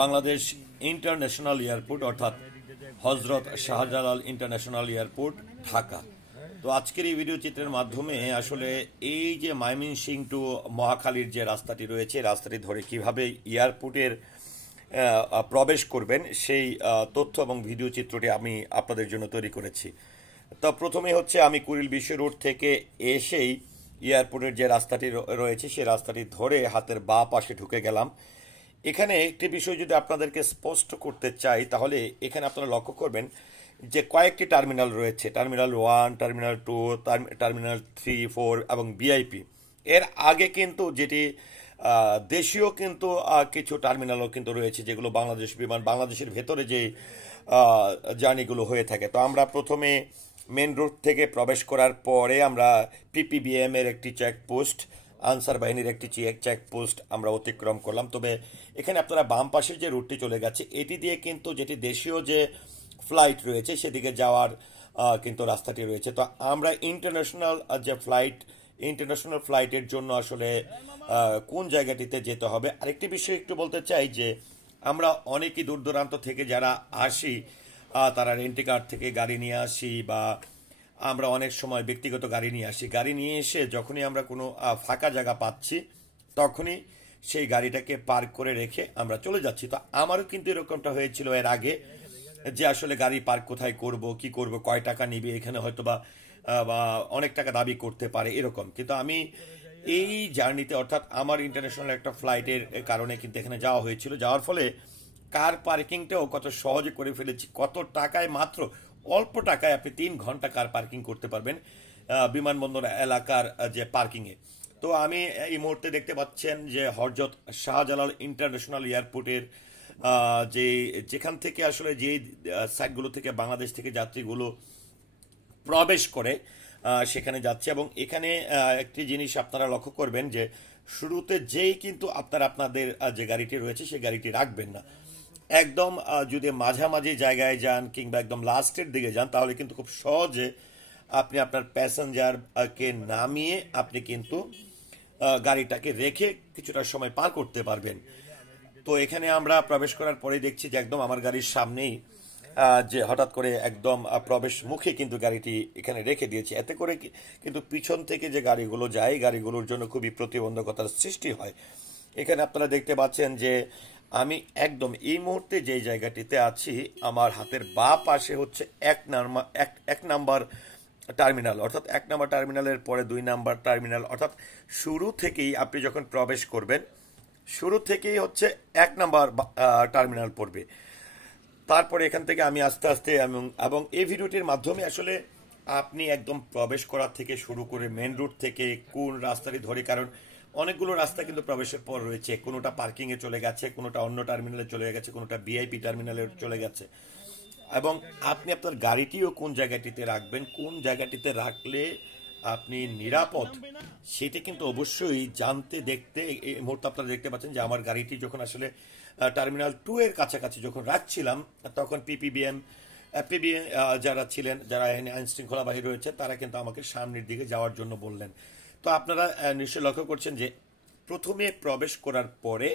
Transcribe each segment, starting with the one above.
Bangladesh international airport অর্থাৎ হজরত Shahjalal international airport Dhaka. তো আজকের এই ভিডিও চিত্রের মাধ্যমে আসলে এই যে ময়মনসিংহ টু মহাখালীর যে রাস্তাটি রয়েছে, রাস্তাটি ধরে কিভাবে এয়ারপোর্টের প্রবেশ করবেন সেই তথ্য এবং ভিডিও চিত্রটি আমি আপনাদের জন্য তৈরি করেছি। তো প্রথমে হচ্ছে আমি কুড়িল বিশ্ব রোড থেকে এসেই এয়ারপোর্টের যে রাস্তাটি রয়েছে সেই রাস্তাটি ধরে হাতের বাঁ পাশে ঢুকে গেলাম। এখানে একটি বিষয় যদি আপনাদেরকে স্পষ্ট করতে চাই, তাহলে এখানে আপনারা লক্ষ্য করবেন যে কয়েকটি টার্মিনাল রয়েছে, টার্মিনাল 1, টার্মিনাল 2, টার্মিনাল 3, 4 এবং ভিআইপি। এর আগে কিন্তু যেটি দেশীয় কিন্তু কিছু টার্মিনালও কিন্তু রয়েছে, যেগুলো বাংলাদেশ বিমান বাংলাদেশের ভেতরে যে জার্নিগুলো হয়ে থাকে। তো আমরা প্রথমে মেন রোড থেকে প্রবেশ করার পরে আমরা পিপিবিএম এর একটি চেকপোস্ট, আনসার বাহিনীর একটি চেকপোস্ট আমরা অতিক্রম করলাম। তবে এখানে আপনারা বাম পাশের যে রুটটি চলে গেছে, এটি দিয়ে কিন্তু যেটি দেশীয় যে ফ্লাইট রয়েছে সেদিকে যাওয়ার কিন্তু রাস্তাটি রয়েছে। তো আমরা ইন্টারন্যাশনাল ফ্লাইটের জন্য আসলে কোন জায়গাটিতে যেতে হবে। আরেকটি বিষয় একটু বলতে চাই যে আমরা অনেকই দূর দূরান্ত থেকে যারা আসি, তারা রেন্টি কার থেকে গাড়ি নিয়ে আসি বা আমরা অনেক সময় ব্যক্তিগত গাড়ি নিয়ে আসি। গাড়ি নিয়ে এসে যখনই আমরা কোনো ফাঁকা জায়গা পাচ্ছি তখনই সেই গাড়িটাকে পার্ক করে রেখে আমরা চলে যাচ্ছি। তো আমারও কিন্তু এরকমটা হয়েছিল এর আগে, যে আসলে গাড়ি পার্ক কোথায় করব, কি করব, কয় টাকা নিবে, এখানে হয়তো বা অনেক টাকা দাবি করতে পারে এরকম। কিন্তু আমি এই জার্নিতে অর্থাৎ আমার ইন্টারন্যাশনাল একটা ফ্লাইটের কারণে কিন্তু এখানে যাওয়া হয়েছিল, যাওয়ার ফলে কার পার্কিংটাও কত সহজে করে ফেলেছি। কত টাকায়, মাত্র অল্প টাকায় আপনি 3 ঘন্টা কার পার্কিং করতে পারবেন বিমানবন্দর এলাকার যে পার্কিংয়ে। তো আমি এই মুহূর্তে দেখতে পাচ্ছেন যে হজরত শাহজালাল ইন্টারন্যাশনাল এয়ারপোর্টের যেখান থেকে আসলে যে সাইটগুলো থেকে বাংলাদেশ থেকে যাত্রীগুলো প্রবেশ করে সেখানে যাচ্ছে। এবং এখানে একটি জিনিস আপনারা লক্ষ্য করবেন যে শুরুতে যেই কিন্তু আপনাদের যে গাড়িটি রয়েছে সেই গাড়িটি রাখবেন না। একদম যদি মাঝামাঝি জায়গায় যান কিংবা একদম লাস্টের দিকে যান, তাহলে কিন্তু খুব সহজে আপনি আপনার প্যাসেঞ্জারকে নামিয়ে আপনি কিন্তু গাড়িটাকে রেখে কিছুটা সময় পার করতে পারবেন। তো এখানে আমরা প্রবেশ করার পরে দেখছি যে একদম আমার গাড়ির সামনেই যে হঠাৎ করে একদম প্রবেশ মুখে কিন্তু গাড়িটি এখানে রেখে দিয়েছে। এতে করে কিন্তু পিছন থেকে যে গাড়িগুলো যায়, গাড়িগুলোর জন্য খুবই প্রতিবন্ধকতার সৃষ্টি হয়। এখানে আপনারা দেখতে পাচ্ছেন যে আমি একদম এই মুহূর্তে যে জায়গাটিতে আছি, আমার হাতের বাঁ পাশে হচ্ছে এক নাম্বার টার্মিনাল, অর্থাৎ 1 নম্বর টার্মিনালের পরে 2 নাম্বার টার্মিনাল, অর্থাৎ শুরু থেকেই আপনি যখন প্রবেশ করবেন শুরু থেকেই হচ্ছে 1 নাম্বার টার্মিনাল পড়বে। তারপরে এখান থেকে আমি আস্তে আস্তে এবং এই ভিডিওটির মাধ্যমে আসলে আপনি একদম প্রবেশ করার থেকে শুরু করে মেন রোড থেকে কোন রাস্তাটি ধরে, কারণ অনেকগুলো রাস্তা কিন্তু প্রবেশের পর রয়েছে, কোনোটা পার্কিংয়ে চলে গেছে, কোনোটা অন্য টার্মিনালে চলে গেছে, কোনোটা ভিআইপি টার্মিনালে চলে গেছে। এবং আপনি আপনার গাড়িটিও কোন জায়গাটিতে রাখবেন, কোন জায়গাটিতে রাখলে আপনি নিরাপদ, সেটা কিন্তু অবশ্যই জানতে দেখতে এই মুহূর্তে আপনারা দেখতে পাচ্ছেন যে আমার গাড়িটি যখন আসলে টার্মিনাল 2 এর কাছাকাছি যখন রাখছিলাম, তখন পিপিবিএম যারা ছিলেন, যারা আইন শৃঙ্খলা বাহিনী রয়েছে, তারা কিন্তু আমাকে সামনের দিকে যাওয়ার জন্য বললেন। তো আপনারা নিশ্চয়ই লক্ষ্য করছেন যে প্রথমে প্রবেশ করার পরে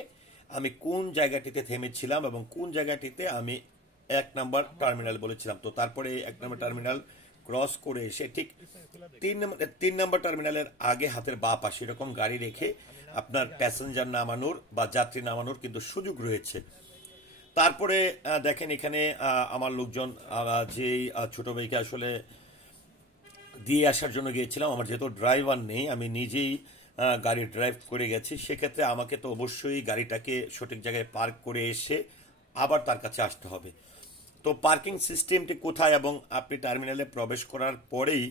আমি কোন জায়গাটিতে থেমেছিলাম এবং কোন জায়গাটিতে আমি 1 নম্বর টার্মিনাল বলেছিলাম। তো তারপরে 1 নম্বর টার্মিনাল ক্রস করে এসে ঠিক 3 নম্বর টার্মিনালের আগে হাতের বাঁ পাশে এরকম গাড়ি রেখে আপনার প্যাসেঞ্জার নামানোর বা যাত্রী নামানোর কিন্তু সুযোগ রয়েছে। তারপরে দেখেন এখানে আমার লোকজন, যেই ছোট ভাইকে আসলে দিয়ে আসার জন্য গিয়েছিলাম, আমার যেহেতু ড্রাইভার নেই, আমি নিজেই গাড়ি ড্রাইভ করে গেছি, সেক্ষেত্রে আমাকে তো অবশ্যই গাড়িটাকে সঠিক জায়গায় পার্ক করে এসে আবার তার কাছে আসতে হবে। তো পার্কিং সিস্টেমটি কোথায় এবং আপনি টার্মিনালে প্রবেশ করার পরেই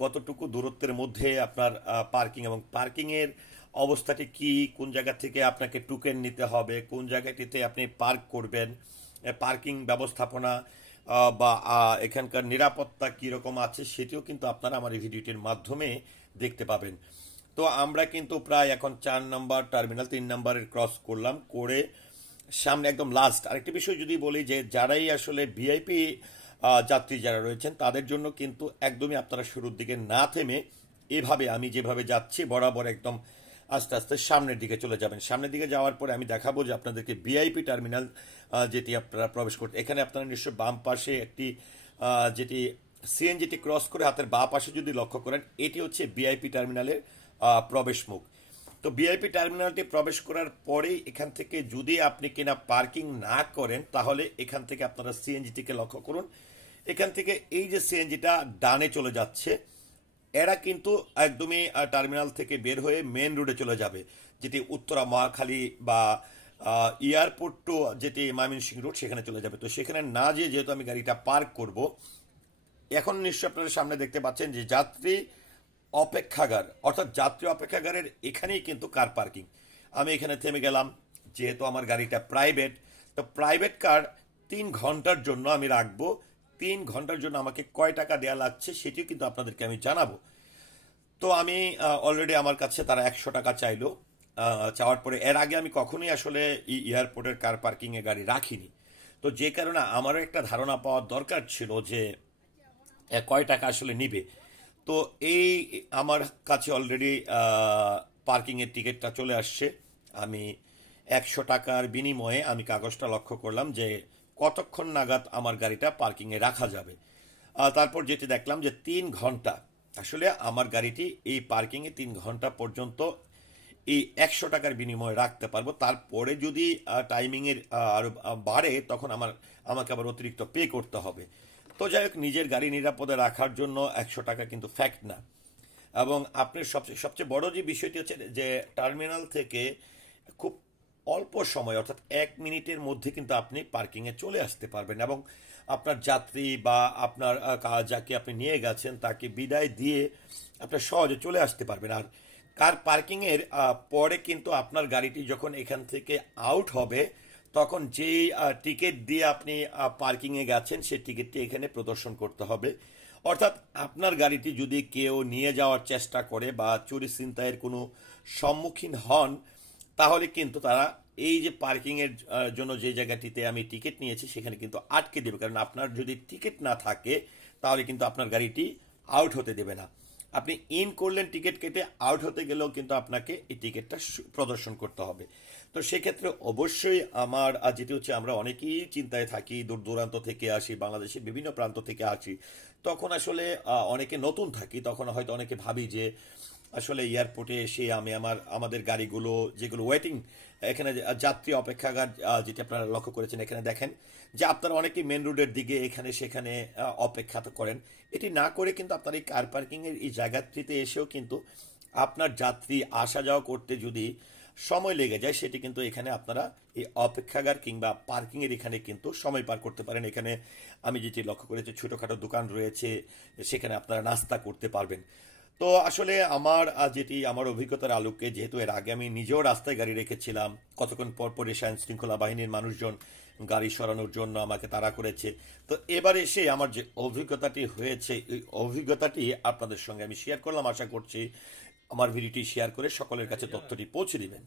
কতটুকু দূরত্বের মধ্যে আপনার পার্কিং এবং পার্কিংয়ের অবস্থাটি কি, কোন জায়গা থেকে আপনাকে টোকেন নিতে হবে, কোন জায়গাটিতে আপনি পার্ক করবেন, পার্কিং ব্যবস্থাপনা বা এখানকার নিরাপত্তা কীরকম আছে, সেটিও কিন্তু আপনারা আমার এই ভিডিওটির মাধ্যমে দেখতে পাবেন। তো আমরা কিন্তু প্রায় এখন 4 নম্বর টার্মিনাল 3 নম্বরের ক্রস করলাম, করে সামনে একদম লাস্ট। আরেকটি বিষয় যদি বলি যে যারাই আসলে ভিআইপি যাত্রী যারা রয়েছেন, তাদের জন্য কিন্তু একদমই আপনারা শুরুর দিকে না থেমে এভাবে আমি যেভাবে যাচ্ছি বরাবর একদম আস্তে আস্তে সামনের দিকে চলে যাবেন। সামনের দিকে যাওয়ার পরে আমি দেখাবো যে আপনাদেরকে ভিআইপি টার্মিনাল যেটি আপনারা প্রবেশ করতে, এখানে আপনারা নিশ্চয়ই বাম পাশে একটি যেটি সিএনজিটি ক্রস করে হাতের বাঁ পাশে যদি লক্ষ্য করেন, এটি হচ্ছে ভিআইপি টার্মিনালের প্রবেশ মুখ। তো ভিআইপি টার্মিনালটি প্রবেশ করার পরেই এখান থেকে যদি আপনি কিনা পার্কিং না করেন, তাহলে এখান থেকে আপনারা সিএনজিটিকে লক্ষ্য করুন। এখান থেকে এই যে সিএনজিটা ডানে চলে যাচ্ছে, এরা কিন্তু একদমই টার্মিনাল থেকে বের হয়ে মেন রোডে চলে যাবে, যেটি উত্তরা মহাখালী বা এয়ারপোর্ট টু যেটি ময়মনসিংহ রোড সেখানে চলে যাবে। তো সেখানে না যেহেতু আমি গাড়িটা পার্ক করব, এখন নিশ্চয়ই আপনারা সামনে দেখতে পাচ্ছেন যে যাত্রী অপেক্ষাগার, অর্থাৎ যাত্রী অপেক্ষাগারের এখানেই কিন্তু কার পার্কিং। আমি এখানে থেমে গেলাম, যেহেতু আমার গাড়িটা প্রাইভেট, তো প্রাইভেট কার 3 ঘন্টার জন্য আমি রাখবো। 3 ঘন্টার জন্য আমাকে কয় টাকা দেওয়া লাগছে সেটিও কিন্তু আপনাদেরকে আমি জানাবো। তো আমি অলরেডি আমার কাছে তারা 100 টাকা চাইলো। চাওয়ার পরে এর আগে আমি কখনোই আসলে এয়ারপোর্টের কার পার্কিংয়ে গাড়ি রাখিনি, তো যে কারণে আমারও একটা ধারণা পাওয়ার দরকার ছিল যে কয় টাকা আসলে নিবে। তো এই আমার কাছে অলরেডি পার্কিংয়ের টিকিটটা চলে আসছে। আমি 100 টাকার বিনিময়ে আমি কাগজটা লক্ষ্য করলাম যে কতক্ষণ নাগাদ আমার গাড়িটা পার্কিংয়ে রাখা যাবে। তারপর যেটি দেখলাম যে 3 ঘন্টা, আসলে আমার গাড়িটি এই পার্কিংয়ে 3 ঘন্টা পর্যন্ত এই 100 টাকার বিনিময়ে রাখতে পারবো। তারপরে যদি টাইমিংয়ের আরো বাড়ে, তখন আমাকে আবার অতিরিক্ত পে করতে হবে। তো যাই হোক, নিজের গাড়ি নিরাপদে রাখার জন্য 100 টাকা কিন্তু ফ্যাক্ট না। এবং আপনার সবচেয়ে বড় যে বিষয়টি হচ্ছে যে টার্মিনাল থেকে খুব অল্প সময়, অর্থাৎ 1 মিনিটের মধ্যে কিন্তু আপনি পার্কিংয়ে চলে আসতে পারবেন এবং আপনার যাত্রী বা আপনার যাকে আপনি নিয়ে গেছেন তাকে বিদায় দিয়ে আপনার সহজে চলে আসতে পারবেন। আর কার পার্কিংয়ের পরে কিন্তু আপনার গাড়িটি যখন এখান থেকে আউট হবে, তখন যেই টিকিট দিয়ে আপনি পার্কিংয়ে গেছেন সেই টিকিটটি এখানে প্রদর্শন করতে হবে। অর্থাৎ আপনার গাড়িটি যদি কেউ নিয়ে যাওয়ার চেষ্টা করে বা চুরি ছিনতাইয়ের কোনো সম্মুখীন হন, তাহলে কিন্তু তারা এই যে পার্কিংয়ের জন্য যে জায়গাটিতে আমি টিকিট নিয়েছি সেখানে কিন্তু আটকে দেবে। কারণ আপনার যদি টিকিট না থাকে, তাহলে কিন্তু আপনার গাড়িটি আউট হতে দেবে না। আপনি ইন করলেন টিকিট কেটে, আউট হতে গেলেও কিন্তু আপনাকে এই টিকিটটা প্রদর্শন করতে হবে। তো সেক্ষেত্রে অবশ্যই আমার যেটি হচ্ছে, আমরা অনেকেই চিন্তায় থাকি, দূর দূরান্ত থেকে আসি, বাংলাদেশের বিভিন্ন প্রান্ত থেকে আসি, তখন আসলে অনেকে নতুন থাকি, তখন হয়তো অনেকে ভাবি যে আসলে এয়ারপোর্টে এসে আমাদের গাড়িগুলো যেগুলো ওয়েটিং, এখানে যাত্রী অপেক্ষাগার যেটি আপনারা লক্ষ্য করেছেন, এখানে দেখেন যে আপনারা অনেকেই মেন রোডের দিকে এখানে সেখানে অপেক্ষা করেন। এটি না করে কিন্তু আপনার এই কার পার্কিংয়ের এই জায়গাটিতে এসেও কিন্তু আপনার যাত্রী আসা যাওয়া করতে যদি সময় লেগে যায়, সেটি কিন্তু এখানে আপনারা এই অপেক্ষাগার কিংবা পার্কিংয়ের এখানে কিন্তু সময় পার করতে পারেন। এখানে আমি যেটি লক্ষ্য করেছি, ছোটোখাটো দোকান রয়েছে, সেখানে আপনারা নাস্তা করতে পারবেন। তো আসলে আমার অভিজ্ঞতার আলোকে, যেহেতু এর আগে আমি নিজেও রাস্তায় গাড়ি রেখেছিলাম, কতক্ষণ পর পর এসে আইন শৃঙ্খলা বাহিনীর মানুষজন গাড়ি সরানোর জন্য আমাকে তাড়া করেছে। তো এবার এসে আমার যে অভিজ্ঞতাটি হয়েছে, এই অভিজ্ঞতাটি আপনাদের সঙ্গে আমি শেয়ার করলাম। আশা করছি আমার ভিডিওটি শেয়ার করে সকলের কাছে তথ্যটি পৌঁছে দিবেন।